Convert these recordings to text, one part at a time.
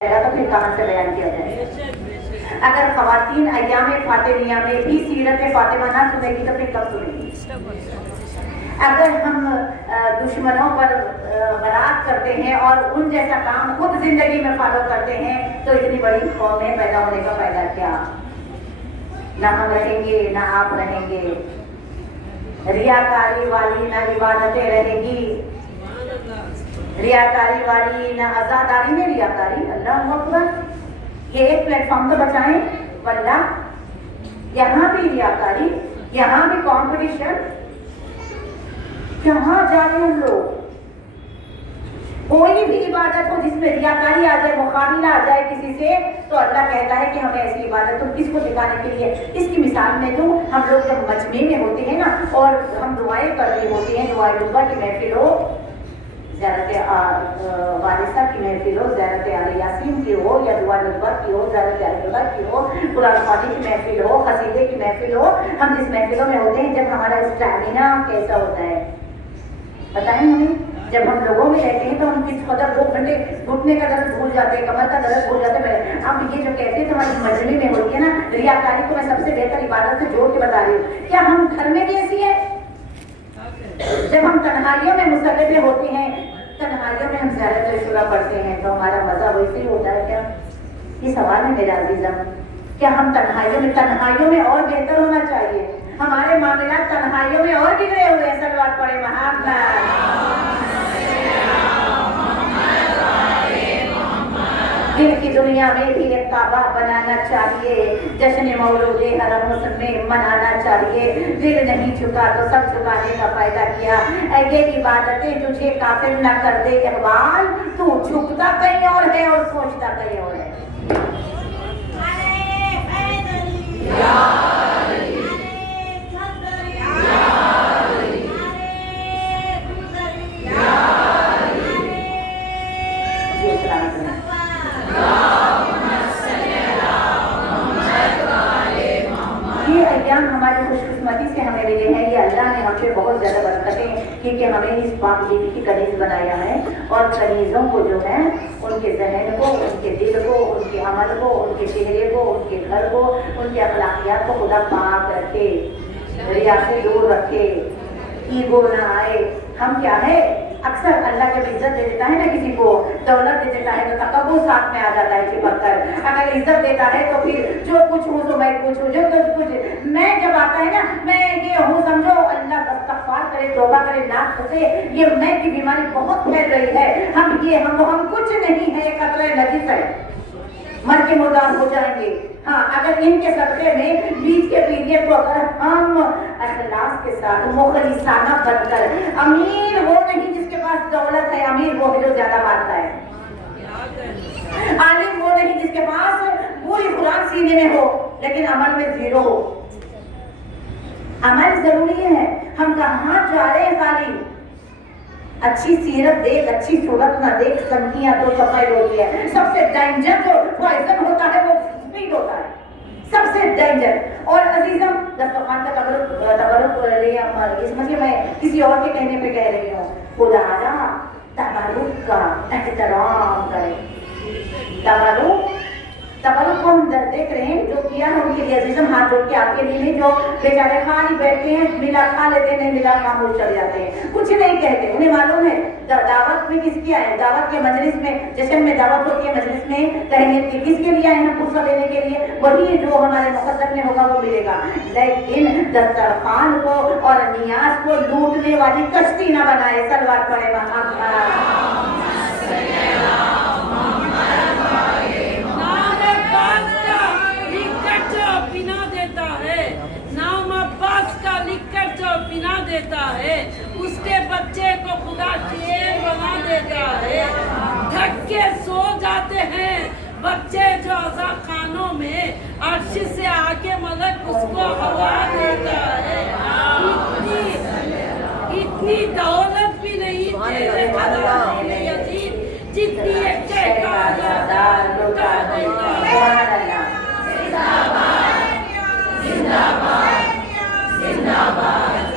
تو پھر کہاں سے بیان کیا جائے؟ اگر خواتین ایام فاطمیہ میں بھی سیرت فاطمہ نہ سنے گی تو پھر کب سنیں گی؟ اگر ہم دشمنوں پر برات کرتے ہیں اور ان جیسا کام خود زندگی میں فالو کرتے ہیں تو اتنی بڑی قومیں پیدا ہونے کا فائدہ کیا؟ نہ ہم رہیں گے نہ آپ رہیں گے، ریاکاری والی نہ عبادتیں رہیں گی، ریاکاری والی نہ عزاداری میں ریاکاری، اللہ اکبر، یہ ایک پلیٹ فارم تو بچائیں واللہ، یہاں بھی ریاکاری، یہاں بھی کمپٹیشن، کہاں جا رہے ہم لوگ؟ کوئی بھی عبادت ہو جس میں ریاکاری آ جائے، مقابلہ آ جائے کسی سے، تو اللہ کہتا ہے کہ ہمیں ایسی عبادت ہو کس کو دکھانے کے لیے؟ اس کی مثال میں دوں، ہم لوگ جب مجمع میں ہوتے ہیں نا اور ہم دعائیں کر رہے ہوتے ہیں، دعائے رضا کی محفل ہو، زیارت وارثہ کی محفل ہو، زیارت آل یاسین کی ہو، یا دعا رضا کی ہو، زیارت رضا کی ہو، قرآن خوانی کی محفل ہو، قصیدے کی محفل ہو، ہم جس محفلوں میں ہوتے ہیں جب ہمارا اسٹیمنا کیسا ہوتا ہے بتائیں ہمیں؟ جب ہم لوگوں میں رہتے ہیں تو ہم کس قدر 2 گھنٹے گھٹنے کا درد بھول جاتے ہیں، کمر کا درد بھول جاتے ہیں۔ اب یہ جو کیفیت ہماری مجمع میں ہوتی ہے نا، ریاکاری کو میں سب سے بہتر عبادت سے جوڑ کے بتا رہی ہوں، کیا ہم گھر میں بھی ایسی ہے؟ جب ہم تنہائیوں میں مصلی پہ ہوتے ہیں، تنہائیوں میں ہم زیارت شورا پڑھتے ہیں تو ہمارا مزہ ویسے ہی ہوتا ہے کیا؟ یہ سوال ہے میرا عزیزم، کیا ہم تنہائیوں میں اور بہتر ہونا چاہیے؟ ہمارے معاملات تنہائیوں میں اور بگڑے ہوئے ہیں، صلوات پڑھے محمد۔ دل کی دنیا میں بھی ایک کعبہ بنانا چاہیے، جشن مولود حرم میں منانا چاہیے، دل نہیں جھکا تو سب جھکانے کا فائدہ کیا؟ اے یہ عبادتیں تجھے کافر نہ کر دے اقبال، تو جھکتا کہیں اور ہے اور سوچتا کہیں اور ہے۔ ہماری خوش قسمتی سے ہمیں ملے ہیں، یہ اللہ نے ہم سے بہت زیادہ برکتیں کیونکہ ہمیں اس پاک بیوی کی کنیز بنایا ہے، اور کنیزوں کو جو ہے ان کے ذہن کو، ان کے دل کو، ان کے عمل کو، ان کے چہرے کو، ان کے گھر کو، ان کے اخلاقیات کو خدا پاک رکھے، ریا سے دور رکھے، ایگو نہ آئے۔ ہم کیا ہے، اکثر اللہ جب عزت دے دیتا ہے نا کسی کو، دولت دے دیتا ہے تو تکبر ساتھ میں آ جاتا ہے چپک کر، اگر عزت دیتا ہے تو پھر جو کچھ ہوں تو میں کچھ ہوں، جو کچھ میں جب آتا ہے نا، میں یہ ہوں سمجھو، اللہ استغفار کرے، توبہ کرے، ناک پھنسے، یہ میں کی بیماری بہت پھیل رہی ہے، ہم کچھ نہیں ہے، یہ قطرہ نجس ہے، مر کے مردار ہو جائیں گے۔ ہاں اگر ان کے صدقے میں بیچ کے پیریڈ کو اگر ہم اخلاص کے ساتھ مخلصانہ بن کر، امیر وہ نہیں جس کے پاس دولت ہے، امیر وہ ہے جو زیادہ مانتا ہے، عالم وہ نہیں جس کے پاس پوری قرآن سینے میں ہو لیکن عمل میں زیرو ہو۔ عمل ضروری ہے، ہم کہاں جا رہے ہیں؟ خالی اچھی سیرت دیکھ، اچھی صورت نہ دیکھ، سنکیاں تو سفید ہوتی ہے۔ سب سے ڈینجر جو پوائزن ہوتا ہے وہ اسپیڈ ہوتا ہے، سب سے ڈینجر۔ اور عزیزم دسترخوان کا تبرک لیا، اس میں میں کسی اور کے کہنے پہ کہہ رہی ہوں، خدا را تبرک کا احترام کرے۔ تبرک کو ہم دیکھ رہے ہیں جو کیا ہے ان کے لیے عزیزم، ہاتھ جوڑ کے آپ کے لیے جو بیچارے خالی بیٹھتے ہیں، ملا کھا لیتے ہیں، نہیں ملا خاموش چل جاتے ہیں، کچھ نہیں کہتے، انہیں معلوم ہے دعوت میں کس کی آئے، دعوت کے مجلس میں، جشن میں دعوت ہوتی ہے، مجلس میں تہنیت کی، کس کے لیے آئے ہیں؟ فرصت لینے کے لیے، وہی جو ہمارے مقدر میں ہوگا وہ ملے گا، لیکن دسترخوان کو اور نیاز کو لوٹنے والی کشتی نہ بنائے۔ صلوات پڑھے محمد۔ بنا دیتا ہے، اس کے بچے کو خدا شیر بنا دیتا ہے، تھک کے سو جاتے ہیں بچے جو عزا خانوں میں، عرش سے آکے ملک اس کو ہوا دیتا ہے۔ اتنی دولت بھی نہیں تیرے خزانے میں یزید، جتنی ایک چہکا آزادار لٹا دیتا ہے۔ زندہ باد، زندہ باد، زندہ باد،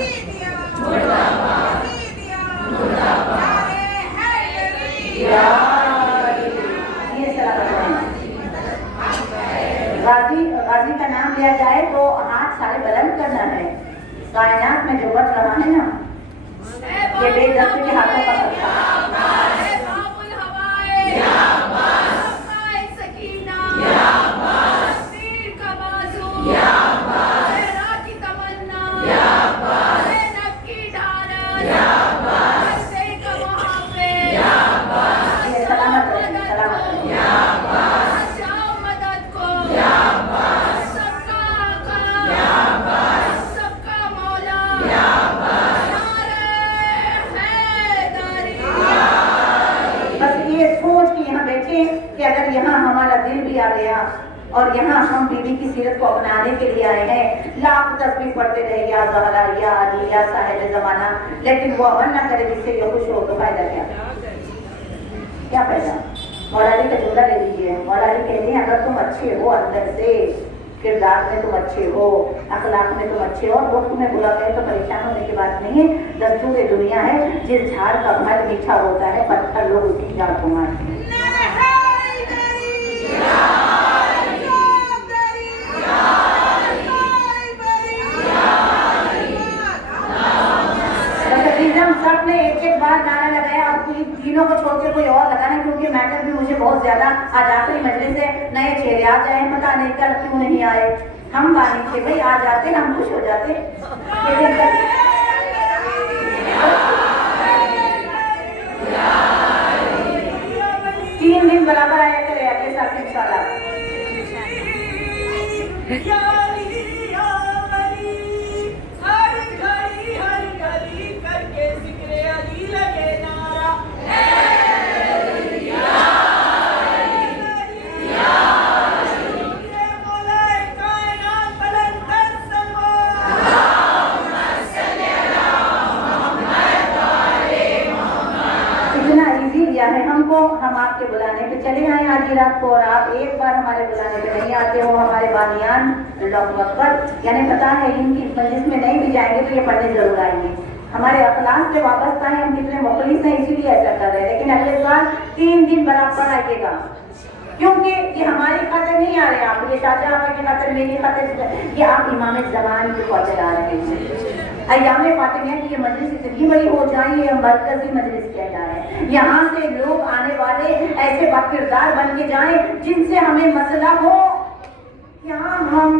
क्या करते हैं? गाजी का नाम लिया जाए तो हाथ सारे बुलंद करना है। कायनात में जो बच रहा है ना, ये बेदस्त के हाथों का सबका कि अगर यहाँ हमारा दिल भी आ गया और यहाँ हम बीबी की सीरत को अपनाने के लिए आए हैं, लाख तस्बीह पढ़ते रहे या ज़हरा या अली या साहिब ज़माना, लेकिन वो अमल न करे जिससे ये खुश हो तो फायदा क्या? क्या फायदा? मौला अली का जुमला ले लीजिए। मौला अली कहते हैं अगर तुम अच्छे हो अंदर से, किरदार में तुम अच्छे हो, अखलाक में तुम अच्छे हो, लोग तुम्हें बुरा कहे तो परेशान होने की बात नहीं है। दस्तूर दुनिया है, जिस झाड़ का फल मीठा होता है पत्थर लोग उसकी झाड़ को मारते हैं। सबने एक बार नारा लगाया और तीनों को छोड़ के कोई और लगाना, क्योंकि मैटर भी मुझे बहुत ज्यादा आज आखिरी मजलिस से नए चेहरे आ जाए, पता नहीं कल क्यों नहीं आए। हम बानी थे भाई, आ जाते हम खुश हो जाते, लेकिन 3 दिन बराबर आया करे आपके साथ इंशाल्लाह। हमको हम आपके बुलाने पे चले आए आज ही रात को, और आप एक बार हमारे बुलाने पे नहीं आते हो। हमारे बानियान अकबर यानी पता है इनकी मजलिस में नहीं भी जाएंगे तो ये पढ़ने जरूर आएंगे। हमारे अखलाक से वाबस्ता है, हम कितने मुखलिस हैं इसीलिए ऐसा कर रहे हैं। लेकिन अगले साल 3 दिन बराबर आइएगा, क्योंकि ये हमारी खातिर नहीं आ रहे आप, ये शाहजहां की खातिर, मेरी खातिर, ये आप इमाम ज़मान की खातिर आ रहे हैं। अय्याम फातिमिया की ये मजलिस इतनी बड़ी हो जाए, ये मरकजी मजलिस कहलाए, यहाँ से लोग आने वाले ऐसे बाकिरदार बन के जाएं जिनसे हमें मसला हो। यहाँ हम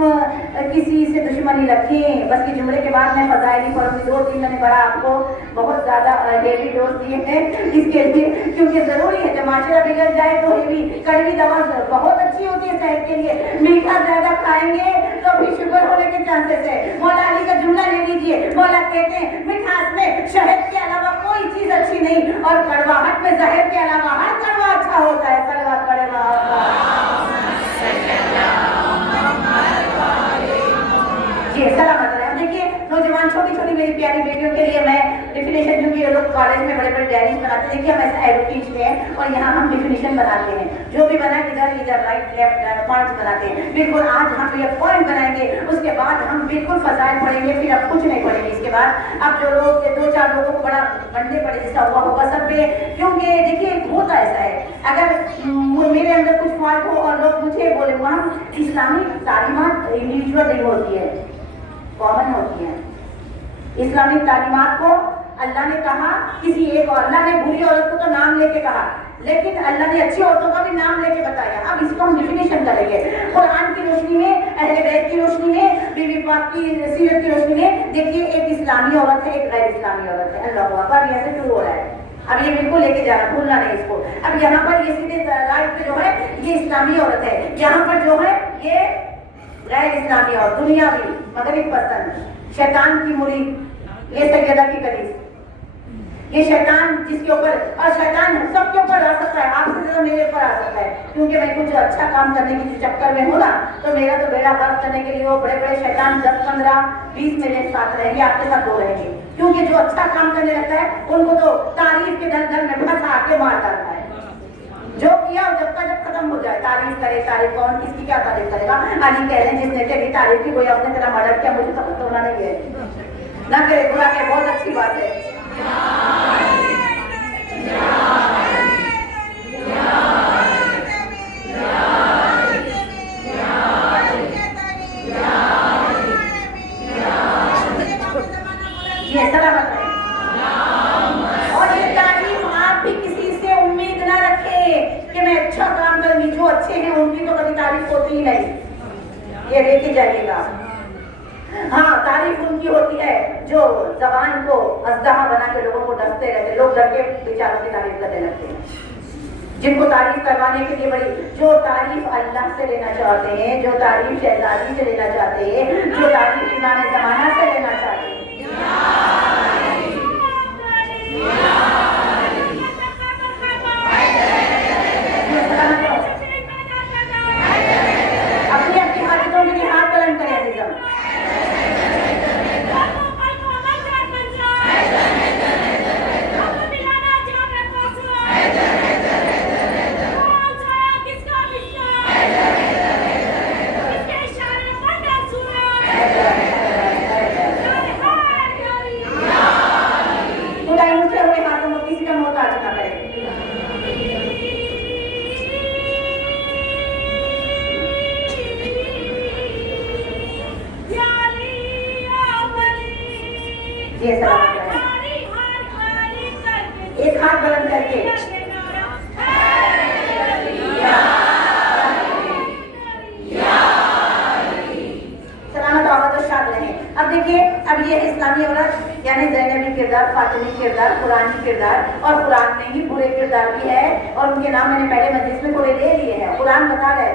किसी से दुश्मनी रखें। बस ये जुमले के बाद मैं फजाइल ही पढ़ूंगी, 2-3 मैंने पढ़ा, आपको बहुत ज़्यादा हेवी डोज दिए हैं इसके लिए, क्योंकि ज़रूरी है जब माशरा बिगड़ जाए तो हेवी कड़वी दवा बहुत अच्छी होती है सेहत के लिए। मीठा ज़्यादा खाएंगे तो भी शुगर होने के चांसेस है। मौला अली का जुमला ले लीजिए, मौला कहते हैं मिठास में शहद के अलावा कोई चीज़ अच्छी नहीं, और कड़वाहट में जहर के अलावा हर कड़वा अच्छा होता है। सलवात पड़ेगा जी, सलामत रहे। देखिए नौजवान छोटी छोटी मेरी प्यारी बेटियों के लिए मैं डिफिनेशन, क्योंकि ये लोग कॉलेज में बड़े बड़े डायरीज बनाते हैं, देखिए हम ऐसा एरो खींचते हैं और यहाँ हम डिफिनेशन बनाते हैं, जो भी बना इधर इधर राइट लेफ्ट पॉइंट्स बनाते हैं। बिल्कुल आज हम ये पॉइंट बनाएंगे, उसके बाद हम बिल्कुल फजाइल पढ़ेंगे, फिर अब कुछ नहीं पढ़ेंगे इसके बाद। अब जो लोग 2-4 लोगों को बड़ा बंदे पड़े जैसा हुआ होगा सब पे, क्योंकि देखिए होता ऐसा है, अगर मेरे अंदर कुछ फॉल्ट हो और लोग मुझे बोले, वहाँ इस्लामी तालीमात इंडिविजुअल नहीं होती है, कॉमन होती है। इस्लामिक तालीमात को अल्लाह ने कहा किसी एक, और अल्लाह ने बुरी औरत को तो नाम लेके कहा, लेकिन अल्लाह ने अच्छी औरतों का भी नाम लेके बताया। अब इसको हम डिफिनेशन करेंगे कुरान की रोशनी में, अहले बैत की रोशनी में, बीवी पाक की सीरत की रोशनी में। देखिए एक इस्लामी औरत है, एक गैर इस्लामी औरत है। अल्लाह अकबर, ऐसे शुरू हो रहा है। अब ये बिल्कुल लेके जाना, भूलना नहीं इसको। अब यहाँ पर ये सीधे राइट पे जो है ये इस्लामी औरत है, यहाँ पर जो है ये गैर इस्लामी और दुनियावी मगरिब पसंद शैतान की मुरीद, ये सैयदा की कलीस, ये शैतान जिसके ऊपर, और शैतान सबके ऊपर आ सकता है, आपसे ज़्यादा मेरे ऊपर आ सकता है, क्योंकि मैं कुछ अच्छा काम करने की चक्कर में हूँ ना, तो मेरा तो बेड़ा गर्क करने के लिए वो बड़े बड़े शैतान 10, 15, 20 मेरे साथ रहेंगे, आपके साथ 2 रहेंगे। क्योंकि जो अच्छा काम करने लगता है उनको तो तारीफ के दलदल में फंसा के मार डालता है। जो किया जब खत्म हो जाए, तारीफ करे, तारीफ कौन किसकी क्या तारीफ करेगा। अली कह रहे हैं जिसने तेरी तारीफ की कोई अपने तेरा मर्डर किया, मुझे तो होना नहीं है, ना करे बुरा करे, बहुत अच्छी बात है। बच्चे हैं उनकी तो कभी तारीफ होती ही नहीं, ये देखे जाइएगा। हाँ, तारीफ उनकी होती है जो जबान को अजदहा बना के लोगों को डरते रहते, लोग डर के बेचारों की तारीफ करने लगते हैं। जिनको तारीफ करवाने के लिए बड़ी, जो तारीफ अल्लाह से लेना चाहते हैं, जो तारीफ शहजादी से लेना चाहते हैं, जो तारीफ इमाम ज़माना से लेना चाहते हैं, अपनी अपनी हालतों के लिए हाथ बुलंद करें अज़ीज़म। ये सलामत रहे। एक हाथ बुलंद करके सलामत आबाद और शाद रहे। अब देखिए, अब ये इस्लामी औरत यानी ज़ैनबी किरदार, फातिमी किरदार, कुरानी किरदार, और कुरान में ही बुरे किरदार भी है, और उनके नाम मैंने पहले मजलिस में थोड़े ले लिए हैं। कुरान बता रहे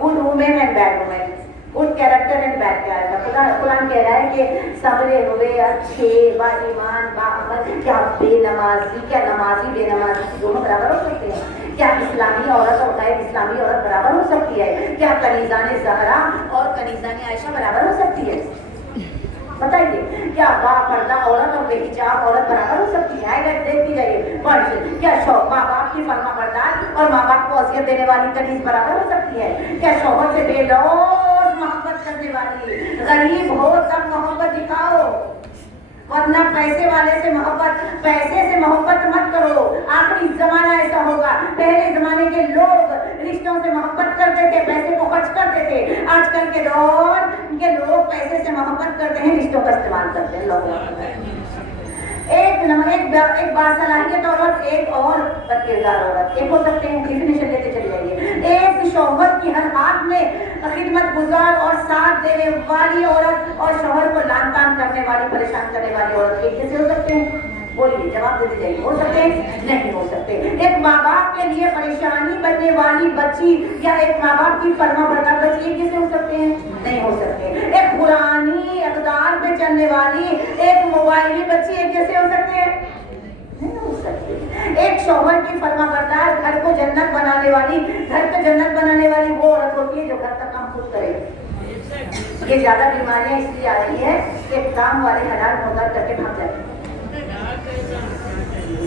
good women and bad women, good character and bad character. Quran कह रहा है कि सबरे हुए अच्छे, बाईमान, बाअमल, क्या बेनमाजी, क्या नमाजी बेनमाजी दोनों बराबर हो सकते हैं? क्या इस्लामी औरत और गैर इस्लामी औरत बराबर हो सकती है? क्या कनीज़ान ज़हरा और कनीज़ान आयशा बराबर हो सकती है? बताइए, क्या बापर्दा औरत और बेहिजाब औरत बराबर हो सकती है? आइए देखती जाइए पढ़। क्या माँ बाप की फर्मा बरदार और माँ बाप को वसीयत देने वाली कनीज़ बराबर हो सकती है? क्या शौहर से बेलौस मोहब्बत करने वाली गरीब हो तब मोहब्बत दिखाओ, वरना पैसे वाले से मोहब्बत, पैसे से मोहब्बत मत करो। आखिरी जमाना ऐसा होगा। पहले जमाने के लोग रिश्तों से मोहब्बत करते थे, पैसे को खर्च करते थे। आजकल के दौर के लोग पैसे से मोहब्बत करते हैं, रिश्तों का इस्तेमाल करते हैं। लोग एक बासलाहियत औरत, एक और बदकिरदार औरत, एक हो सकते हैं। डिफिनेशन लेते चले जाइए। एक शौहर की हर हाथ में खिदमत गुजार और साथ देने वाली औरत, और शौहर को लान तान करने वाली, परेशान करने वाली औरत, एक कैसे हो सकते हैं? बोलिए, जवाब देते जाइए। हो सकते हैं? नहीं हो सकते। एक माँ बाप के लिए परेशानी बनने वाली बच्ची या एक माँ बाप की फर्मा बरदार बच्ची, एक कैसे हो सकते हैं? नहीं हो सकते। एक पुरानी अक़दार पे चलने वाली एक मोबाइली बच्ची, एक कैसे हो सकते हैं? नहीं हो सकते। एक शौहर की फर्मा बरदार, घर को जन्नत बनाने वाली, घर को जन्नत बनाने वाली वो औरत होती है जो घर का काम खुद करे। ये ज्यादा बीमारियां इसलिए आ रही है कि काम वाले हलाल मुर्दा करके भाग जाते हैं।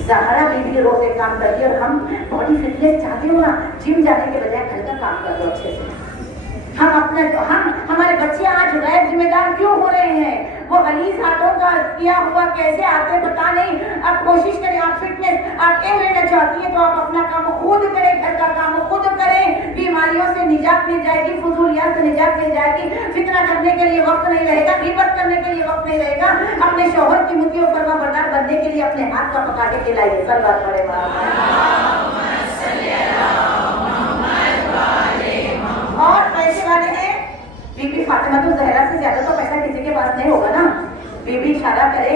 ज़हरा बीबी रोज एक काम करती है, और हम बॉडी फिटनेस चाहते हो ना, जिम जाने के बजाय घर का काम कर दो अच्छे से। हमारे बच्चे आज गैर जिम्मेदार क्यों हो रहे हैं? वो गलीज हाथों का किया हुआ कैसे आते पता नहीं। अब कोशिश करें, आप फिटनेस आप रहना चाहती है तो आप अपना काम खुद करें, घर का काम खुद करें। बीमारियों से निजात मिल जाएगी, फजूलियात से निजात मिल जाएगी। फितना करने के लिए वक्त नहीं रहेगा, गिबत करने के लिए वक्त नहीं रहेगा। अपने शौहर की मुट्ठी और फर्मा बरदार बनने के लिए अपने हाथ का पका के खिलाइए। सल्लल्लाहु अलैहि वसल्लम। और पैसे वाले हैं, बीबी फातिमा तो ज़हरा से ज्यादा तो पैसा किसी के पास नहीं होगा ना। बीबी इशारा करे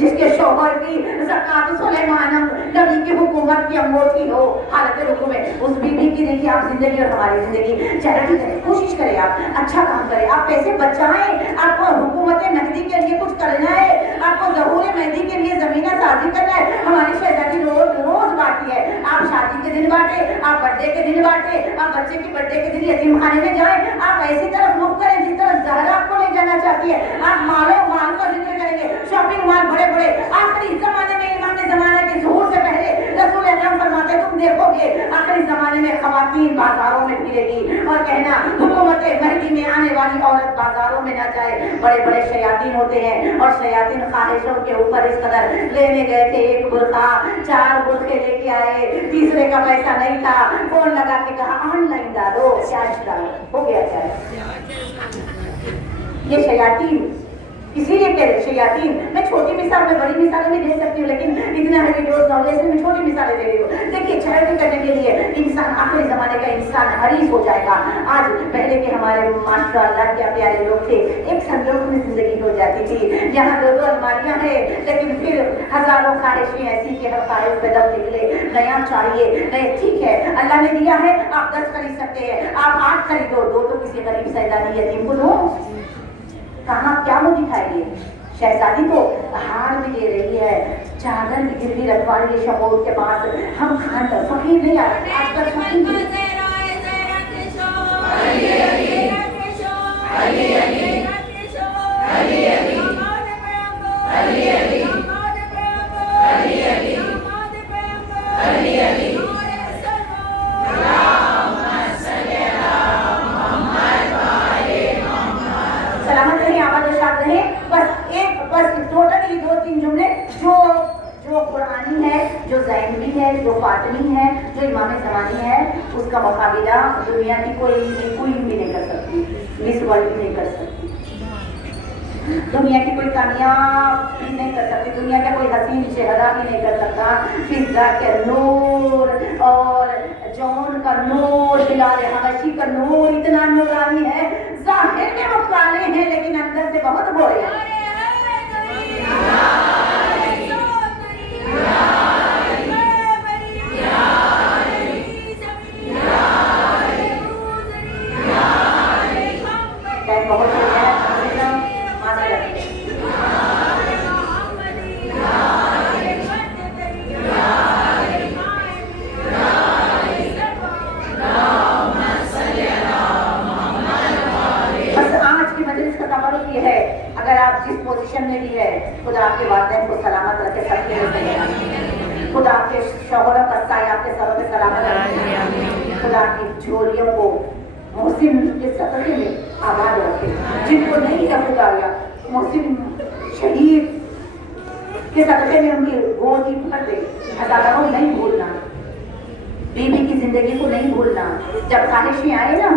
जिसके शौहर की ज़कात सुलेमान नबी की हुकूमत की अंगूठी हो हालत रुकू में, उस बीबी की देखिए आप जिंदगी और हमारी जिंदगी चैरिटी करें, कोशिश करें, आप अच्छा काम करें, आप पैसे बचाएं। आपको हुकूमत मेहदी के लिए कुछ करना है, आपको ज़हूर मेहदी के लिए ज़मीना साजी करना है। हमारी शहजादी रोज रोज बांटती है। आप शादी के दिन बांटे, आप बर्थडे के दिन बांटे, आप बच्चे की बर्थडे के दिन यतीम खाने में जाए। आप ऐसी तरफ रुख करें जिस तरफ ज़हरा आपको ले जाना चाहती है। आप माल को करेंगे, शॉपिंग मॉल बड़े बड़े। आखिरी जमाने में इमाम ज़माना के ज़ुहूर से पहले रसूल अकरम फरमाते, तुम देखोगे आखिरी जमाने में ख़वातीन बाजारों में फिरेगी, और कहना हुकूमत मेहदी में आने वाली औरत बाजारों में ना जाए। बड़े बड़े शयातीन होते हैं, और शयातीन ख्वाहिशों के ऊपर इस कदर लेने गए थे। एक बुर्का 4 बुर्के लेके आए, तीसरे का पैसा नहीं था। फोन लगा के कहा ऑनलाइन डालो, कैश डालो, हो गया कैश। ये शयातीन, इसीलिए कह रहे शयातीन। मैं छोटी मिसाल में बड़ी मिसालें भी दे सकती हूँ, लेकिन इतना है वीडियोस नॉलेज में छोटी मिसालें दे रही हूँ। देखिए, चैरिटी करने के लिए इंसान, आखिरी जमाने का इंसान इंसान हरीफ हो जाएगा। आज पहले के हमारे माशाअल्लाह क्या प्यारे लोग थे, एक संजोग में जिंदगी हो जाती थी। यहाँ 2-2 अलमारियाँ हैं, लेकिन फिर हजारों ख्वाहिशें ऐसी कि हर ख्वाहिश पे दम निकले, नया चाहिए, नया। ठीक है, अल्लाह ने दिया है, आप 10 खरीद सकते हैं, आप 8 खरीदो, 2 तो किसी गरीब सैदानी यतीम को दो। कहाँ क्या मुँह दिखाएगी? शहजादी को हार भी दे रही है, चादर भी गिरवी रखवा रही है शमूर के पास। हम खान फकीर नहीं आ आजकल फकीर सलामत रहे, आबाद शाद रहे। बस टोटली 2-3 जुमले जो कुरानी है, जो ज़ैनवी है, जो फातिमी है, जो इमाम ज़मानी है, उसका मुकाबला दुनिया की कोई भी नहीं कर सकती, मिस वर्ल्ड भी नहीं कर सकती, दुनिया की कोई कामयाब भी नहीं कर सकती, दुनिया का कोई हसीन चेहरा भी नहीं कर सकता। फिजा के नूर और जौन का नूर, बिलाल हबशी का नूर इतना नूरानी है, ज़ाहिर में वो काले हैं लेकिन अंदर से बहुत गोरे हैं। बहुत हो गया है। अगर आप जिस पोजीशन में भी है, खुदा आपके वालिदैन को सलामत रखे, सबके लिए खुदा आपके शौहर का साया आपके सरों पे सलामत रखे, खुदा की झोलियों को मोहसिन के सदक़े में आबाद रखे। जिनको नहीं है खुदा या मोहसिन शहीद के सदक़े में उनकी गोदी भर दे। हज़ारों नहीं भूलना, बीबी की जिंदगी को नहीं भूलना। जब ख्वाहिशें आए ना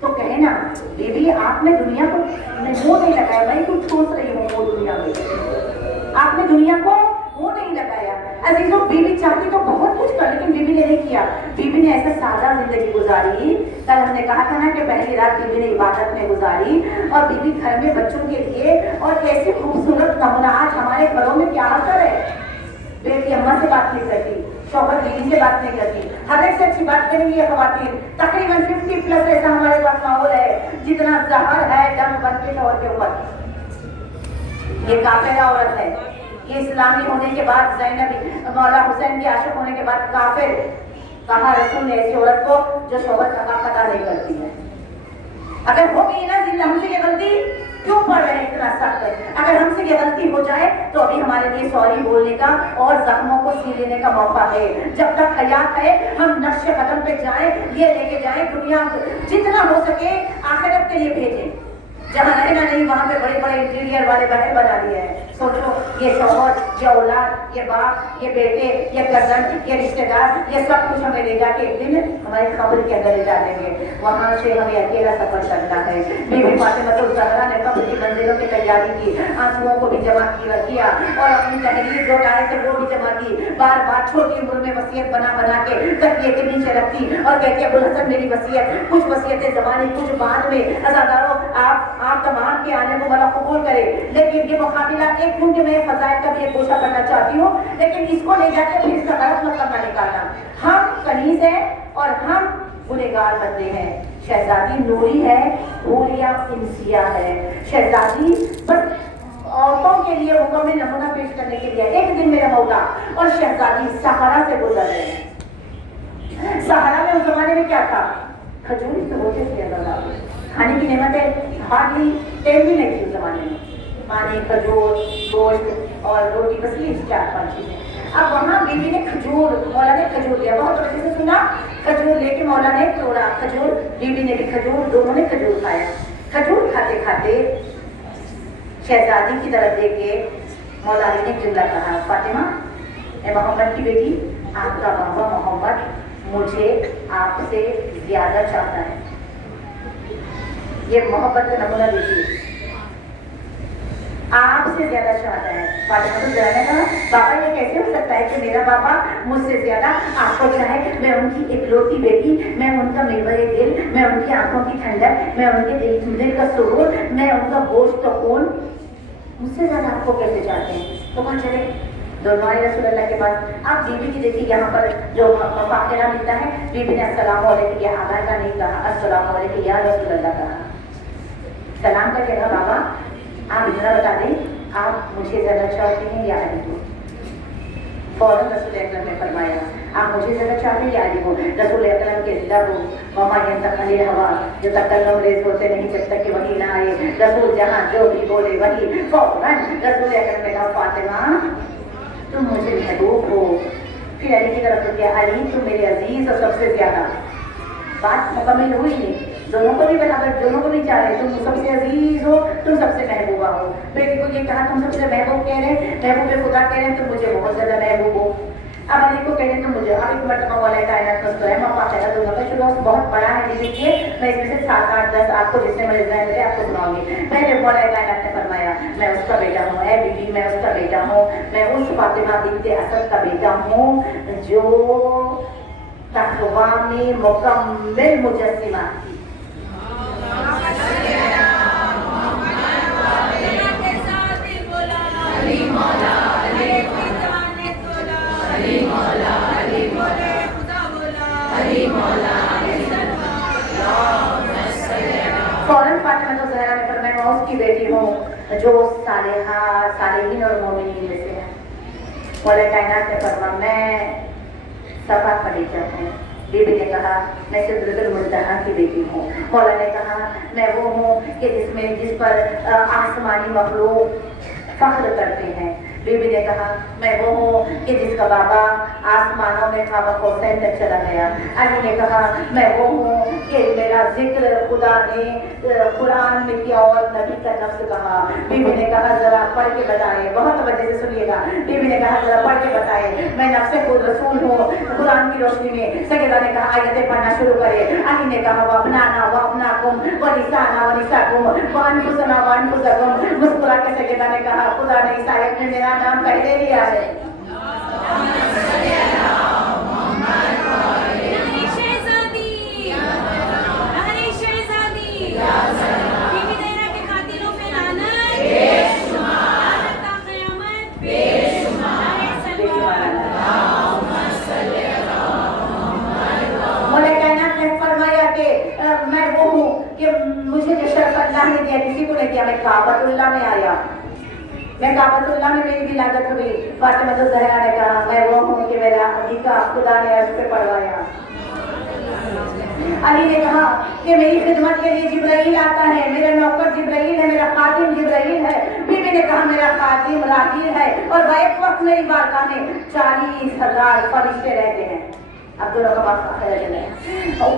तो कहे ना, बीबी आपने दुनिया को मुंह नहीं लगाया, मैं कुछ सोच रही हूँ वो दुनिया में, आपने दुनिया को मुंह नहीं लगाया। अजीजों, बीबी चाहती तो बहुत कुछ कर, लेकिन बीबी ने नहीं किया। बीबी ने ऐसा सादा जिंदगी गुजारी। कल हमने कहा था ना कि पहली रात बीबी ने इबादत में गुजारी, और बीबी घर में बच्चों के लिए, और ऐसे खूबसूरत नमूना। आज हमारे घरों में क्या असर है, बेटी अम्मा से बात नहीं करती, शौहर बीवी से बात नहीं करती, हर एक से अच्छी बात करेंगी ये खवातीन। तकरीबन 50+ ऐसा हमारे पास माहौल है, जितना जहर है दम बन के शौहर के ऊपर। ये काफिरा औरत है, ये इस्लामी होने के बाद, ज़ैनब मौला हुसैन की आशिक होने के बाद काफिर कहा रसूल ने ऐसी औरत को जो शौहर का पता नहीं करती है। अगर हो गई ना जिंदा हमसे ये गलती, क्यों पड़ रहे हैं इतना सख्त? अगर हमसे ये गलती हो जाए तो अभी हमारे लिए सॉरी बोलने का और जख्मों को सी लेने का मौका है। जब तक हयात है हम नक्शे कदम पे जाएं, ये लेके जाएं, दुनिया जितना हो सके आखिरत के लिए भेजें। जहाँ रहना नहीं वहाँ पे बड़े बड़े इंटीरियर वाले घर बना दिए हैं। सोचो, ये शौहर, ये औलाद, ये बाप, ये बेटे, ये कजन, ये रिश्तेदार, ये सब कुछ हमें ले जाके एक दिन हमारी कब्र के अंदर ले जाएंगे। वहाँ से हमें अकेला सफर करना है। बीबी फातिमा ज़हरा ने कब्र की मंजिलों की तैयारी की, आंसुओं को भी जमा किया और अपनी तहरीर जो डाले थे वो भी जमा की। बार बार छोटी उम्र में वसीयत बना के तकिए के नीचे रखती और कहती है, अबुल हसन मेरी वसीयत। कुछ वसीयतें ज़माने, कुछ बाद में। अज़ादारों, आप तमाम के आने को वाला कबूल करे, लेकिन ये मुकाबला एक क्योंकि मैं फजाइल का भी एक गोशा करना चाहती हूँ, लेकिन इसको ले जाके फिर इसका गलत मतलब ना निकालना। हम कनीज हैं और हम गुनहगार बंदे हैं। शहजादी नूरी है, हूरिया इंसिया है। शहजादी बस औरतों के लिए मुकम्मल नमूना पेश करने के लिए। एक दिन मेरा मौला और शहजादी सहारा से गुजर रहे हैं। सहारा में उस जमाने में क्या था, खजूर तो होते थे, खाने की नेमतें हार्डली टाइम भी नहीं थी उस जमाने में। पानी, खजूर, गोश्त और रोटी, बस ये 4-5 चीजें। अब वहाँ बीबी ने खजूर, मौला ने खजूर दिया, बहुत अच्छे से सुना। खजूर लेके मौला ने तोड़ा खजूर, बीबी ने भी खजूर, दोनों ने खजूर खाया। खजूर खाते खाते शहजादी की तरफ देख के मौला ने एक जुमला कहा, फातिमा ए मोहम्मद की बेटी, आपका बाबा मोहम्मद मुझे आपसे ज्यादा चाहता है। ये मोहब्बत का नमूना देखिए। آپ سے زیادہ چاہتا ہے. فاطمہ تو ذرا نے کہا بابا یہ کیسے ہو سکتا ہے کہ میرا بابا مجھ سے زیادہ آپ کو چاہے؟ میں ان کی اکلوتی بیٹی، میں ان کا محور دل، میں ان کی آنکھوں کی ٹھنڈک، میں ان کے دل کا سرور، میں ان کا گوشت و خون، مجھ سے زیادہ آپ کو کیسے چاہتے ہیں؟ تو کہاں چلے دونوں آئے رسول اللہ کے پاس. آپ بیوی کی دیکھیے یہاں پر جو مفاخرہ ملتا ہے، بیوی نے السلام علیکم یا آبا کا نہیں کہا، السلام علیکم یا رسول اللہ کہا. سلام کا کہا بابا آپ اتنا بتا دیں آپ مجھے زیادہ چاہتے ہیں یا علی کو؟ فوراً رسول اکرم نے فرمایا آپ مجھے زیادہ چاہتے ہیں یا علی کو؟ رسول اکرم کے لب وما ینطق عن الہویٰ، جو تکلم ریز ہوتے نہیں جب تک کہ وحی نہ آئے. رسول جہاں جو بھی بولے وہی فوراً رسول اکرم نے کہا فاطمہ تم مجھے محبوب ہو. پھر علی کی طرف کیا علی تم میرے عزیز اور سب سے زیادہ. بات مکمل ہوئی نہیں، دونوں کو بھی برابر، دونوں کو بھی چاہ رہے تم سب سے عزیز ہو، تم سب سے محبوبہ ہو. بیٹی کو یہ کہا تم سب سے محبوب کہہ رہے، محبوب خدا کہہ رہے تم مجھے بہت زیادہ محبوب ہو. اب علی کو کہہ رہے تم مجھے. اب ایک مرتبہ والا کائنات میں ہے مفاخرہ دونوں کا شروع بہت بڑا ہے. دیکھیے میں اس میں سے 7 8 10 آپ کو جس میں مجھے ذہن ملے آپ کو سناؤں گی. پہلے مولا کائنات نے فرمایا میں اس کا بیٹا ہوں، اے بیوی میں اس کا بیٹا ہوں، میں اس فاطمہ بنت اسد کا بیٹا ہوں جو تقویٰ میں مکمل مجسمہ تھی. فوراً فاطمہ تو زہرا نے فرمایا میں اس کی بیٹی ہوں جو صالحین اور مومنین میں سے ہے. مولا کائنات نے فرمایا میں صفا خدیجہ ہوں. بیوی نے کہا میں سدرۃ المنتہا کی بیٹی ہوں. مولا نے کہا میں وہ ہوں کہ جس پر آسمانی مخلوق فخر کرتے ہیں. بیوی نے کہا میں وہ ہوں کہ جس کا بابا آسمانوں میں خواب حسین تک چلا گیا. علی نے کہا میں وہ ہوں کہ میرا ذکر خدا نے قرآن میں کیا اور نبی کا لفظ کہا. بیوی نے کہا ذرا پڑھ کے بتائے، بہت توجہ سے سنیے گا. بیوی نے کہا ذرا پڑھ کے بتائے میں نفس خود رسول ہوں قرآن کی روشنی میں. سیدہ نے کہا آیتیں پڑھنا شروع کرے. علی نے کہا وابنانا وابناکم ونسانا ونساکم وانفسنا وانفسکم. مسکرا کے سیدہ نے کہا خدا نے اس آیت میں میرا نام پہلے لیا ہے. میں وہ ہوں کہ مجھے جو شرف اللہ نے دیا کسی کو نہیں دیا. میں کعبۃ اللہ میں آیا، میں کعبۃ اللہ میں میری ولادت ہوئی. فاطمہ زہرا نے کہا میں وہ ہوں کہ میرا عقیقہ خدا نے عرش پہ پڑھوایا. علی نے کہا کہ میری خدمت کے لیے جبرائیل آتا ہے، میرا نوکر جبرائیل ہے، میرا خادم جبرائیل ہے. بیوی نے کہا میرا خادم راحیل ہے اور بیک وقت میری بارگاہ میں 40,000 فرشتے رہتے ہیں. اب دونوں کا بات آخر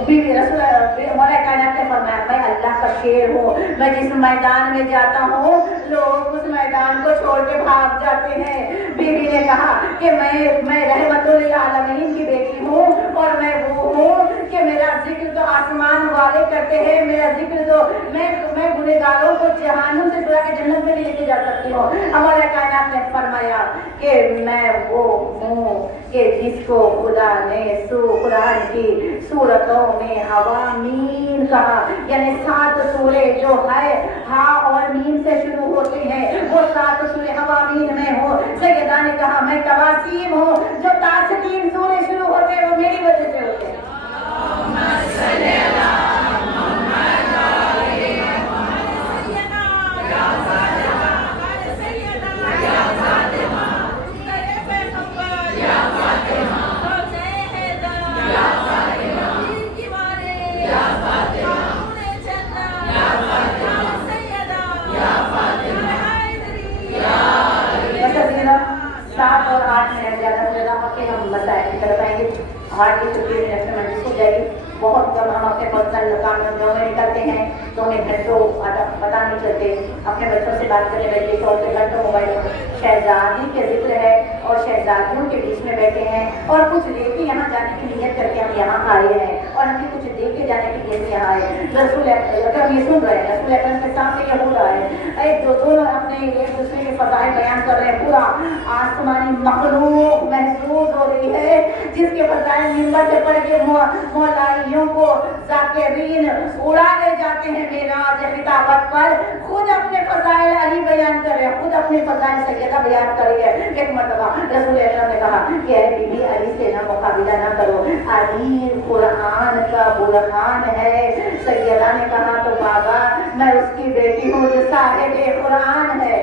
بیوی رسول مولا کائنات نے فرمایا میں اللہ کا شیر ہوں، میں جس میدان میں جاتا ہوں لوگ اس میدان کو چھوڑ کے بھاگ جاتے ہیں. بیوی نے کہا کہ میں رحمت للعالمین کی بیٹی ہوں اور میں وہ ہوں کہ میرا ذکر تو آسمان والے کرتے ہیں، میرا ذکر تو میں گنہگاروں کو جہنم سے چھڑا کے جنت میں بھی لے کے جا سکتی ہوں. ہمارے کائنات نے فرمایا کہ میں وہ ہوں کہ جس کو خدا نے قرآن کی سورتوں میں حوامین کہا، یعنی 7 سورے جو ہے ہا اور میم سے شروع ہوتے ہیں وہ 7 سورے حوامین میں ہو. سیدہ نے کہا میں تواسیم ہوں جو تا سے 3 سورے شروع ہوتے ہیں وہ میری وجہ سے ہوتے ہیں. ہارٹ کی چھٹی میں ہو جائے گی. بہت کم ہم اپنے پرسنل کام میں نکلتے ہیں تو ہمیں گھنٹوں پتہ نہیں چلتے. اپنے بچوں سے بات کرنے بیٹھے شوق سے گھنٹوں موبائل پر شہزادی کے ذکر ہے اور شہزادیوں کے بیچ میں بیٹھے ہیں اور کچھ لے کے یہاں جانے کی نیت کر کے ہم یہاں آئے ہیں اور ہمیں کچھ دے کے जाने के लिए यहाँ आए। रसूल अगर हम ये सुन रहे हैं, रसूल अकरम के सामने ये हो रहा है, एक दोनों अपने एक दूसरे के फजाइल बयान कर रहे हैं, पूरा आसमानी मखलूक महसूस हो रही है जिसके फजाइल मिंबर से पढ़ के मौलाइयों को ज़ाकिरीन उड़ा ले जाते हैं मेराज खिताबत पर। खुद अपने फजाइल अली बयान कर रहे हैं, खुद अपने फजाइल सैयदा बयान कर रही है। एक मरतबा रसूल अकरम ने कहा कि ऐ बीबी अली से ना मुकाबिला ना करो, अली कुरान का बुरहान है। सैयदा ने कहा तो बाबा मैं उसकी बेटी हूँ जो साहिब कुरान है।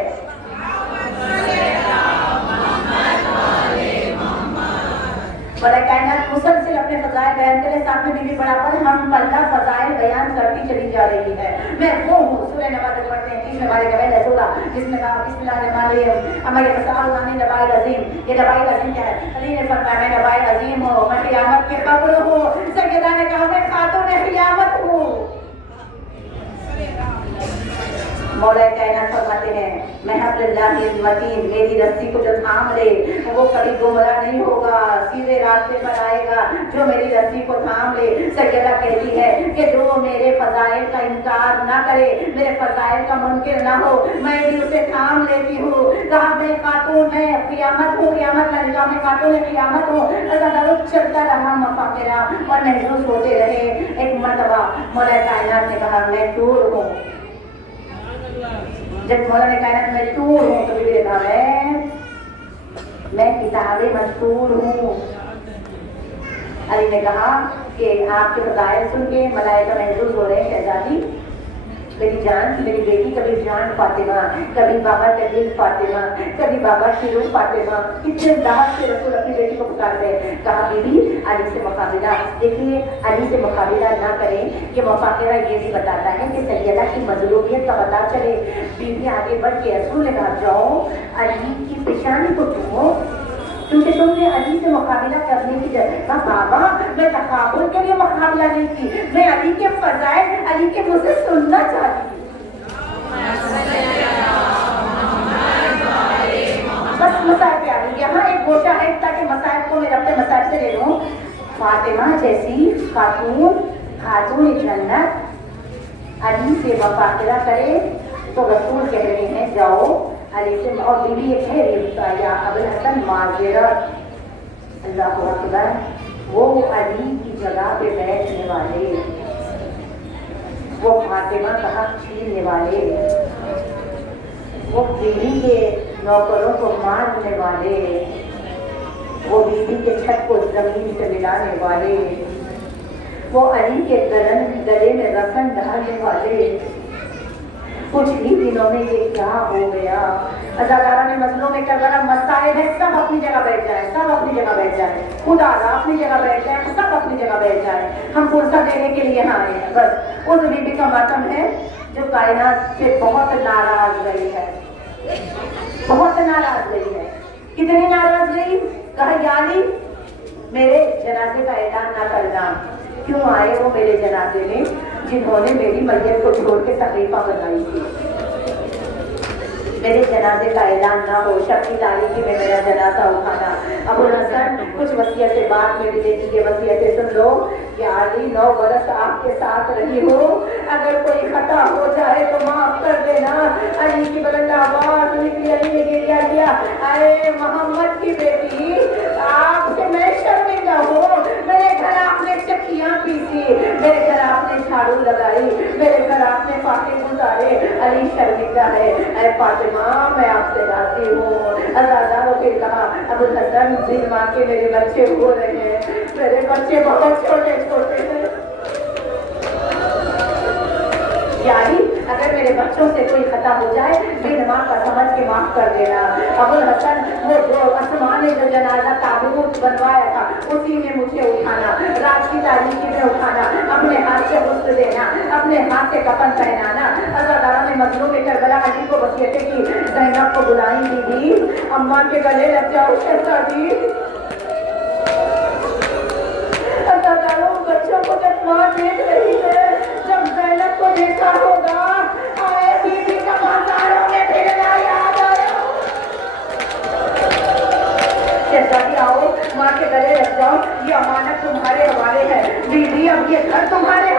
बड़ा कायनात मुसलसिल अपने फजाइल बयान करे, साथ में बीबी बराबर हम पल्ला फजाइल बयान करती चली जा रही है। मैं वो हूँ सूरह नवाज पढ़ते हैं 30 में हमारे कबीर रसूला जिसमें कहा बिस्मिल्लाहिर्रहमानिर्रहीम अमर फसाउलानी नबाइल अजीम। ये नबाइल अजीम क्या है? अली ने फरमाया मैं नबाइल अजीम हूँ, मैं क़यामत के कब्र हूँ। सैयदा ने कहा मैं खातून क़यामत हूँ। मौला कायनात फरमाते हैं मैं हब्लुल्लाहिल मतीन, मेरी रस्सी को जो थाम ले वो कभी गुमराह नहीं होगा, सीधे रास्ते पर आएगा जो मेरी रस्सी को थाम ले। सैयदा कहती है कि जो मेरे फजाइल का इनकार ना करे, मेरे फजाइल का मुनकिर ना हो, मैं भी उसे थाम लेती हूँ। कहा मैं खातून है क़यामत हूँ, क़यामत का निजाम में खातून क़यामत हूँ। तदरुज चलता रहा मफाकिरा और महसूस होते रहे। एक मरतबा मौला कायनात ने कहा मैं दूर हूँ। जब मौला ने कायनात में टूर हूँ तो भी देखा मैं किताबे मस्तूर हूँ। अली ने कहा कि आपके फजाइल सुन के मलाइका महसूस हो रहे हैं शहजादी मेरी जान, मेरी बेटी, कभी जान फातिमा, कभी बाबा तबील फातिमा, कभी बाबा शिरू फातिमा। कितने दाहत से रसूल अपनी बेटी को पुकारते हैं। कहा बीबी अली से मुकाबिला, देखिए अली से मुकाबिला ना करें। ये मुफाकिरा ये भी बताता है कि सैयदा की मजलूमियत का पता चले। बीबी आगे बढ़ के रसूल ने कहा जाओ अली की पेशानी को चूमो, क्योंकि तुमने अली से मुकाबिला करने की जगह बाबा मैं तकाबुल के लिए मुकाबिला नहीं की, मैं अली के फजाइल अली के मुझसे सुनना चाहती थी। बस मसाइल पे आ गई। यहाँ एक गोशा है ताकि मसाइल को मैं अपने मसाइल से ले लूँ। फातिमा जैसी खातून खातून जन्नत अली से मुकाबिला करे तो रसूल कह रहे हैं जाओ अली से। और बीबी एक है या अबुल हसन माज़रत, अल्लाह अकबर, वो अली की जगह पे बैठने वाले, वो फातिमा का हक छीनने वाले, वो बीबी के नौकरों को मारने वाले, वो बीबी के छत को जमीन से मिलाने वाले, वो अली के गले में रसन डालने वाले। कुछ ही दिनों में ये क्या हो गया? अज़ादारा ने मसलों में क्या करा? मसाइल है, सब अपनी जगह बैठ जाए, सब अपनी जगह बैठ जाए, खुदा अपनी जगह बैठ जाए, सब अपनी जगह बैठ जाए। हम फुर्सत देने के लिए यहाँ आए हैं। बस उस बीबी का मातम है जो कायनात से बहुत नाराज गई है, बहुत नाराज गई है। कितनी नाराज गई? कहा यानी मेरे जनाजे का ऐलान ना करना। क्यों आए वो मेरे जनाजे में जिन्होंने मेरी मैयत को छोड़ के तकलीफा बनाई थी? मेरे जनाजे का ऐलान ना हो, शब की तारीखी में मेरा जनाजा उठाना। अबुल हसन कुछ वसीयतें बात मेरी बेटी की वसीयतें सुन लो कि अली 9 बरस आपके साथ रही हो, अगर कोई खता हो जाए तो माफ कर देना। अली की बुलंद आवाज निकली, अली ने गिरिया किया, अरे मोहम्मद की बेटी आपसे मैं शर्मिंदा हूँ। मेरे घर आपने चक्कियाँ पीसी, मेरे घर आपने झाड़ू लगाई, मेरे घर आपने फाटे गुजारे। अली शर्मिंदा है। अरे फातिमा मैं आपसे राजी हूँ। अज़ादारों फिर कहा अबुल हसन जिन माँ के मेरे बच्चे हो रहे हैं, मेरे बच्चे बहुत छोटे छोटे हैं, यानी अगर मेरे बच्चों से कोई खता हो जाए बिन माँ का समझ के माफ कर देना। अबुल हसन वो जो आसमान ने जो जनाजा ताबूत बनवाया था उसी में मुझे उठाना, रात की तारीखी में उठाना, अपने हाथ से गुस्ल देना, अपने हाथ से कफन पहनाना। अज़ादारा ने मजलूम करबला अली को वसीयतें की। ज़ैनब को बुलाई, दीदी अम्मा के गले लग जाओ शहजादी। अज़ादारों बच्चों को जब माँ देख रही है, जब ज़ैनब को देखा होगा, आए बीबी का बाजारों में फिरना याद आया। शहजादी आओ माँ के गले लग जाओ, ये अमानत तुम्हारे हवाले है। बीबी अब ये घर तुम्हारे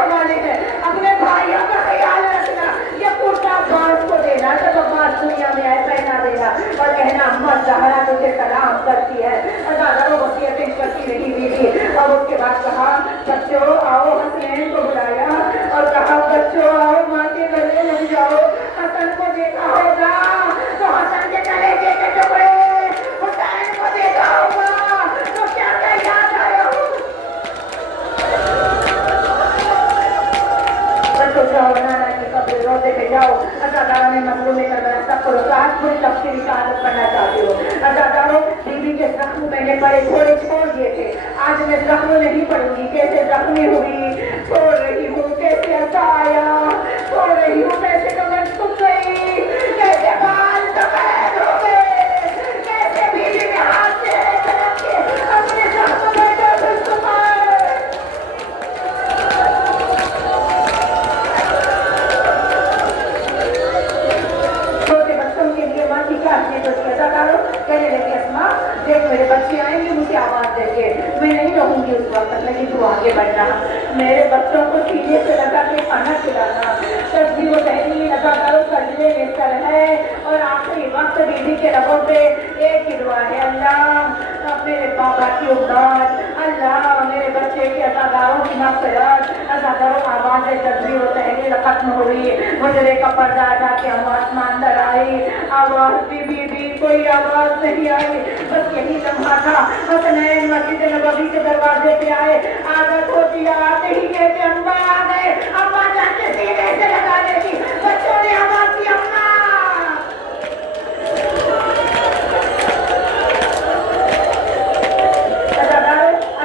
जाओ, नाना की कब्र रोज़े पे जाओ। अल्लाह ताला ने मजलूम करबला सब को आज पूरी तफसील शहादत पढ़ना चाहती हूँ। अल्लाह ताला बीवी के जख्म मैंने पड़े थोड़े छोड़ दिए थे, आज मैं जख्म नहीं पढ़ूंगी। कैसे जख्मी हुई छोड़ रही हूँ, कैसे ऐसा आया छोड़ रही हूँ, कैसे कमर सूख गई, कैसे बाल सफेद हो गए, कैसे बीवी में हाथ से करके अपने जख्म में दर्द सुखाए। कहने लगी अस्मा देख मेरे बच्चे आएंगे मुझे आवाज देंगे, मैं नहीं रहूंगी उस वक्त तक, लेकिन तू आगे बढ़ना, मेरे बच्चों को सीने से लगा के खाना खिलाना। तस्वीर वो कहनी लगा करो सजने में सर है और आखिरी वक्त बीवी के लबों पे एक ही दुआ है, अल्लाह मेरे बाबा की उम्मत, अल्लाह मेरे बच्चे के अदादारों की मग़फ़िरत। अदादारों आवाज़ तस्वीर वो कहनी खत्म हुई, मुझे का पर्दा हटा के आवाज़ अंदर आई, आवाज़ बीबी कोई आवाज़ नहीं आई। बस यही लम्हा था, हसनैन मस्जिद नबवी के दरवाजे पे आए, आदत होती है आते ही कहते अम्मा आ गए, अम्मा जाके सीने से लगा देती, बच्चों ने आवाज़ दी अम्मा।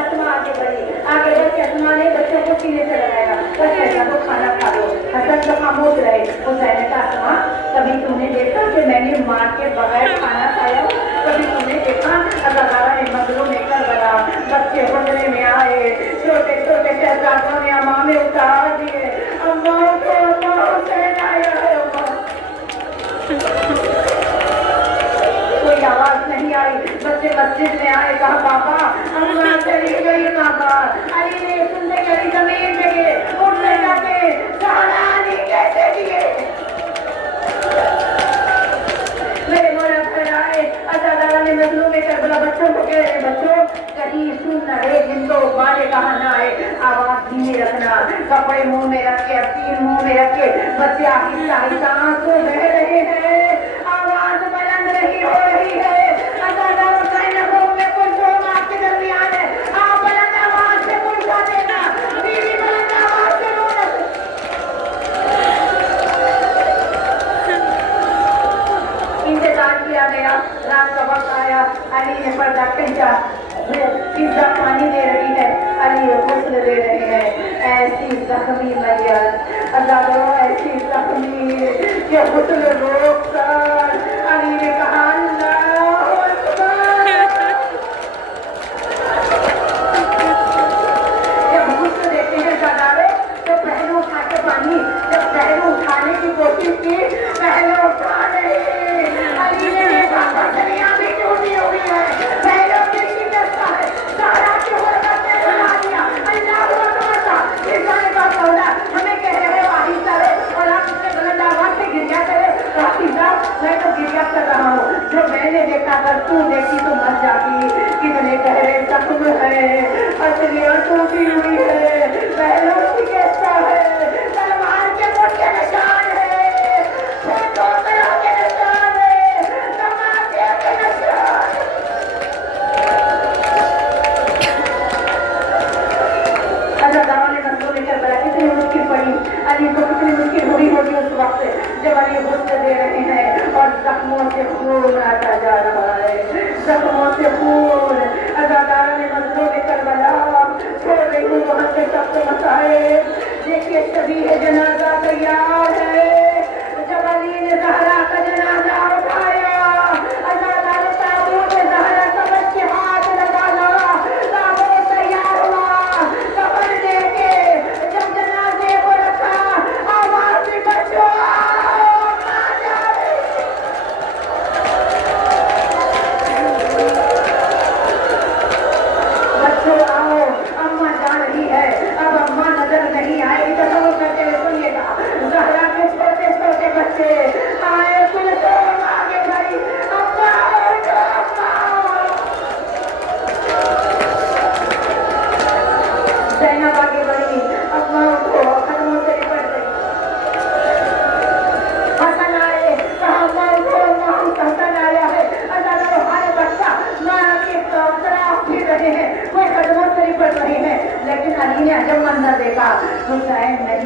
अस्मा आगे बढ़ी, आगे बढ़ के अस्मा ने बच्चों को सीने से लगाया, बस ऐसा तो खाना खा लो। हसन तो खामोश रहे। हुसैन ने कहा अस्मा कभी तुमने देखा कि मैंने माँ के बगैर खाना खाया? कभी तुमने देखा? अल्लाह ताला ने मजलूम लेकर बना, बच्चे हुजरे में आए, छोटे छोटे शहजादों ने अम्मा में उतार दिए, अम्मा को अम्मा हुसैन आया है अम्मा। कोई आवाज नहीं आई, बच्चे मस्जिद में आए, कहा पापा अम्मा चली गई मामा। अली ने सुनते अली जमीन पे गिरे, उठने जाके सालानी कैसे दिए मेरे मोला घर आए। अल्लाह ताला ने मजलूम करबला बच्चों को कह रहे बच्चों कहीं सुन न रहे, जिनको बाले कहा न आए, आवाज धीमी रखना, कपड़े मुंह में रख के अपील मुंह में रख के, बच्चे आहिस्ता आहिस्ता आंसू बह रहे हैं, आवाज बुलंद नहीं हो रही है। अल्लाह ताला में कुछ लोग आपके दरमियान है, आप बुलंद आवाज से पूछा देना, बीवी बुलंद आवाज से बोलो। इंतजार किया गया, रात का वक्त आया, अली ने पर्दा खींचा, फिजा पानी दे रही है, अली गुस्ल दे रहे हैं, ऐसी जख्मी मैयत अल्लाह को ऐसी जख्मी ये गुस्ल रोक कर अली ने कहा अल्लाहू अकबर। जब गुस्ल देते हैं सदारे तो पहलू उठा के पानी, जब पहलू उठाने की कोशिश की पहलू उठा नहीं, अली ने देखा पसलियां भी टूटी हुई है, पहलू भी शिकस्त है, सारा की हुर्मत ने बना दिया। अल्लाहू अकबर। इस गाने का मौला हमें कह रहे हैं आहिस्ता रहे और आप उससे बुलंद आवाज से गिरिया करे, मैं तो गिरिया कर रहा हूँ, जो मैंने देखा अगर तू देखी तो मर जाती। कितने कह रहे जख्म है, पसलियां टूटी हुई है, पहलू शिकस्त है, तलवार के मुड़ के निशान है, दोस्तों के निशान है, तमाचे के निशान। अल्लाह ताला ने मंजूर लेकर बड़ा कितनी मुश्किल पड़ी, अली को कितनी मुश्किल हुई होगी उस वक्त जब अली गुस्से दे रहे हैं और जख्मों से खून आता जा रहा है, जख्मों से खून। अल्लाह ताला ने मंजूर लेकर बड़ा छोड़ रही हूँ वहाँ से सबसे मसाए, देखिए सभी है जनाजा तैयार है। जब अली ने ज़हरा का जनाजा उठाया, अल्लाह ताला ताबूत ज़हरा समझ के हाथ लगाना, ताबूत तैयार हुआ, कफन लेके जब जनाजे को रखा, आवाज भी बच्चों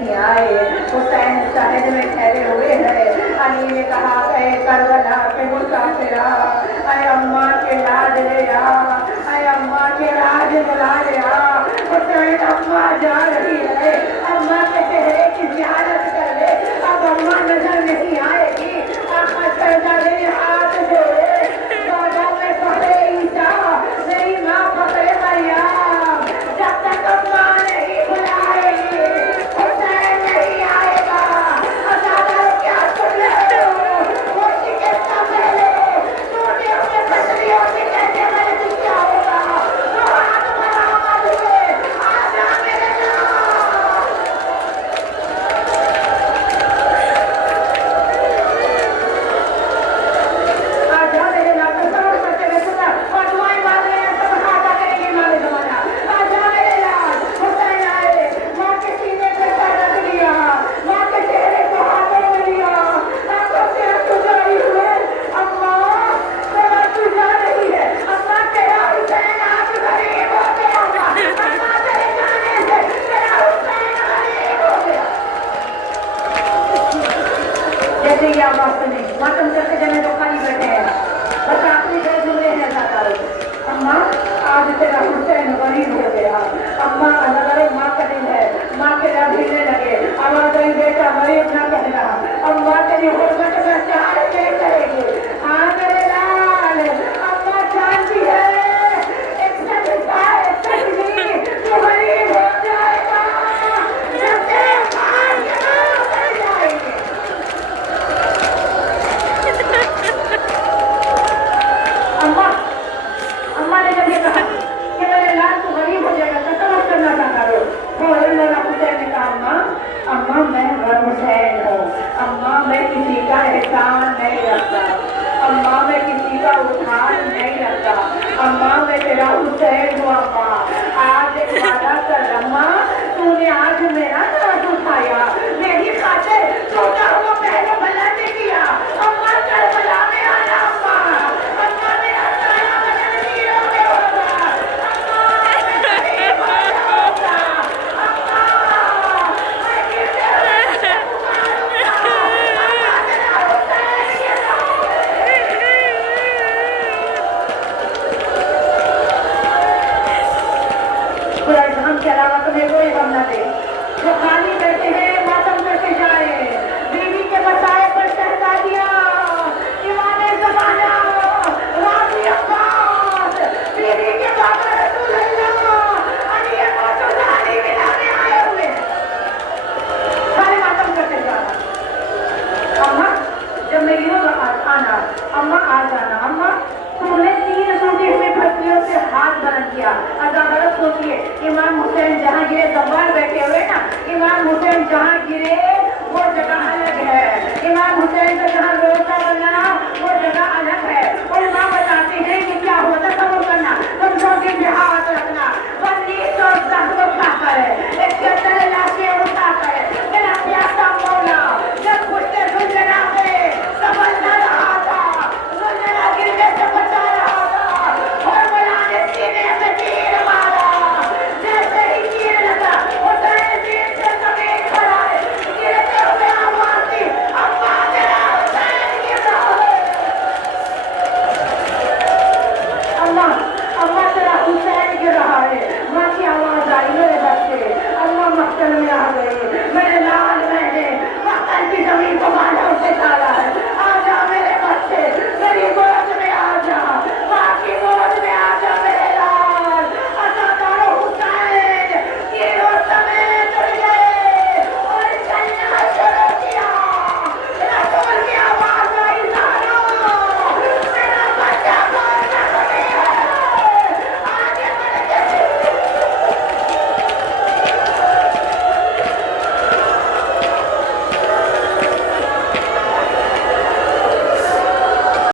नहीं आए। हुसैन साहिब में ठहरे हुए हैं। अली ने कहा ऐ करबला के मुसाफिरा, ऐ अम्मा के लाड ले आ, ऐ अम्मा के लाड दिला ले आ। हुसैन अम्मा जा रही है, अम्मा के चेहरे की ज़ियारत कर ले। अब अम्मा नजर नहीं आएगी। आका सरदारे हाथ जोड़े, बाबा में फखरे ईसा, मेरी माँ फखरे मरियम। जब तक अम्मा नहीं बुलाएगी हुसैन नहीं आएगा। अदालत क्या सुन रहे हो? वो शिकस्त का पहले टूटे हुए पसलियों से कैसे मर्द क्या होगा? वो हाथ बरामद हुए, आजा मेरे नाम। आजा मेरे नाम पे सवाल करते हुए सुना और दुआएं मांग रहे हैं, सब हाथ आगे नहीं मांगे जमाना। आजा मेरे लाल, हुसैन आए, माँ के सीने पे सर रख लिया, माँ के चेहरे को हाथों में लिया, आंखों से आंसू जारी हुए। अम्मा मेरा तू जा रही है, अम्मा तेरा हुसैन आज गरीब हो गया था, अम्मा तेरे जाने से तेरा हुसैन गरीब हो गया। जैसे ये आवाज सुनी, मातम करते जने तो खाली बैठे हैं, बस आखिरी गए जुमले हैं ज़्यादा। अम्मा आज तेरा हुसैन गरीब हो गया। अम्मा नजर माँ का दिल है, माँ के रब हिलने लगे। आवाज आई बेटा मरीब ना कहना, अम्मा तेरी हुर्मत में चार के करेगी। हाँ मेरे लाल, अम्मा जानती है एक सच्ची तू गरीब हो जाएगा जब तेरे माँ के नाम कर जाएंगे। अम्मा अम्मा ने जब ये कहा कि मेरे लाल तू गरीब हो जाएगा तो समझ करना चाहता हो। फौरन लौला हुसैन ने कहा अम्मा अम्मा मैं गम हुसैन हूँ, अम्मा मैं किसी का एहसान नहीं रखता, अम्मा मैं किसी का उधार नहीं रखता, अम्मा मैं तेरा हुसैन हूँ। अम्मा आज एक वादा कर अम्मा, तूने आज मेरा नाज उठाया,